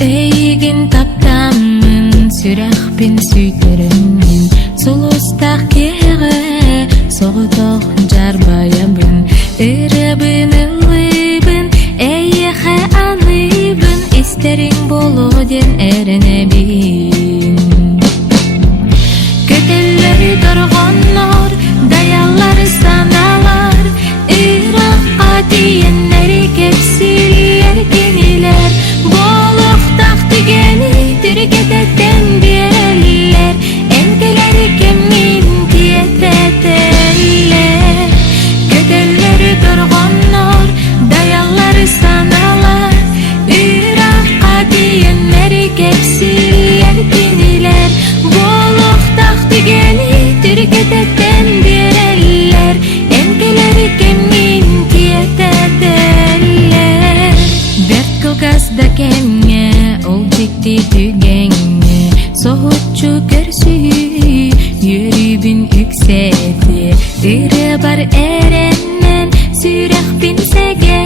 Эйгин таптамын сүрәхпин сүйтереммин Сулустак кеге соғытоқ жарбаябын Иребин ылыбын эйеxe аныбын Истерин болу ден эренебин Көтеллери торгоннор даялар саналар Иракка тиеннери кепсилер кенилер Болохтак тигени тиргететтен биелер Энкелери кемин тиететелер Көтеллери торгоннор даялар саналар Иракка тиеннери кепсилер кенилер Болохтак тигени тиргететтен биелер Энкелери кемин тиететелер Дерт кылгазда кемге ол жекти түгеңге Соғытчу көрсү юрибин үксети Иры бар эреннен сүрәхпин сеге